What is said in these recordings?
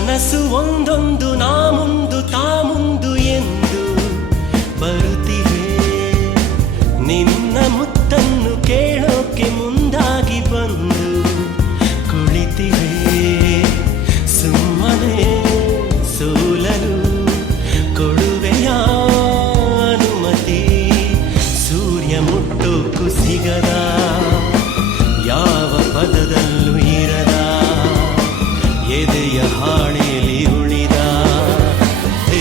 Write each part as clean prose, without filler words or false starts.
ಕನಸು ಒಂದೊಂದು ನಾ ಮುಂದು ತಾ ಮುಂದು ಎಂದು ಬರುತ್ತಿವೆ. ನಿನ್ನ ಮುತ್ತನ್ನು ಕೇಳೋಕೆ ಮುಂದಾಗಿ ಬಂದು ಕುಳಿತಿವೆ. ಸುಮ್ಮನೆ ಸೋಲಲು ಕೊಡುವೆಯ ಅನುಮತಿ. ಸೂರ್ಯ ಮುಟ್ಟೋಕು ಸಿಗದ ಯಾವ ಪದದಲ್ಲೂ ಇರದ ಎದೆಯ ಹಾಳೆಯಲ್ಲಿ ಉಳಿದ ಹೇ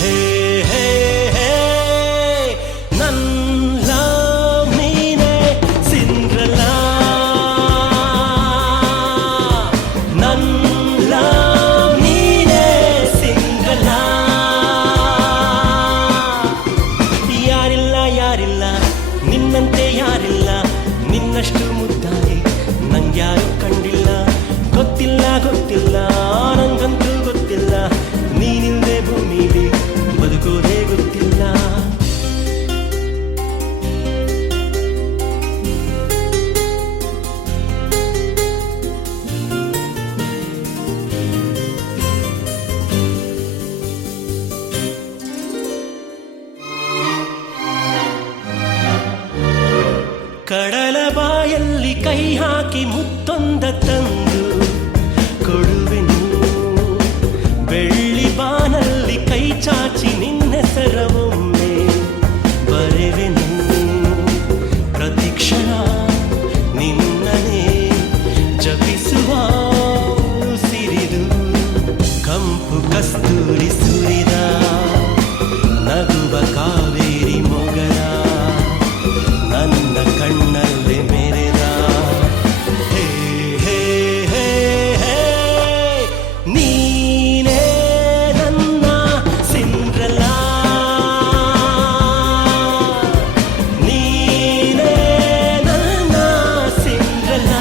ಹೇ ಹೇ ಹೇ ನನ್ನ ನೀನೆ ಸಿಂಡ್ರಲ್ಲ. ನನ್ನ ನೀನೆ ಸಿಂಡ್ರಲ್ಲ. ಯಾರಿಲ್ಲ ಯಾರಿಲ್ಲ ನಿನ್ನಂತೆ ಯಾರಿಲ್ಲ. ನಿನ್ನಷ್ಟು ಮುದ್ದಾಗಿ ನಂಗ್ಯಾರು ಕಂಡಿಲ್ಲ. ಗೊತ್ತಿಲ್ಲ ಗೊತ್ತಿಲ್ಲ ನಂಗಂತೂ ಗೊತ್ತಿಲ್ಲ. ನೀನಿಲ್ಲದೆ ಭೂಮಿಲಿ ಬದುಕೋದೇ ಗೊತ್ತಿಲ್ಲ. ಕಡಲ ಬಾಯಲ್ಲಿ ಕೈ ಹಾಕಿ ಮುತ್ತೊಂದ ತಂದು ಕೊಡುವೆನು. ಬೆಳ್ಳಿ ಬಾನಲ್ಲಿ ಕೈ ಚಾಚಿ ನಿನ್ನೆಸರವೊಮ್ಮೆ ಬರೆವೆನು. ಪ್ರತಿಕ್ಷಣ ನಿನ್ನನೇ ಜಪಿಸುವ ಸಿರಿದು ಕಂಪು ಕಸ್ತೂರಿ ಸುರಿದ ನಗುವ ಕಾವೇರಿ ಮೊಗರ ನನ್ನ ಕಣ್ಣಲ್ಲಿ ಮೆರೆದ. ಹೇ ಹೇ ಹೇ ಹೇ ನೀನೇ ನನ್ನ ಸಿಂಡ್ರಲ್ಲ. ನೀನೇ ನನ್ನ ಸಿಂಡ್ರಲ್ಲ.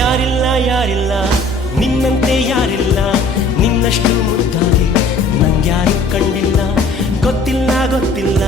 ಯಾರಿಲ್ಲ ಯಾರಿಲ್ಲ ನಿನ್ನಂತೆ ಯಾರಿಲ್ಲ. ನಿನ್ನಷ್ಟು ಮುದ್ದಾಗಿ ನಂಗ್ಯಾರು ಕಂಡಿಲ್ಲ. ಗೊತ್ತಿಲ್ಲ ಗೊತ್ತಿಲ್ಲ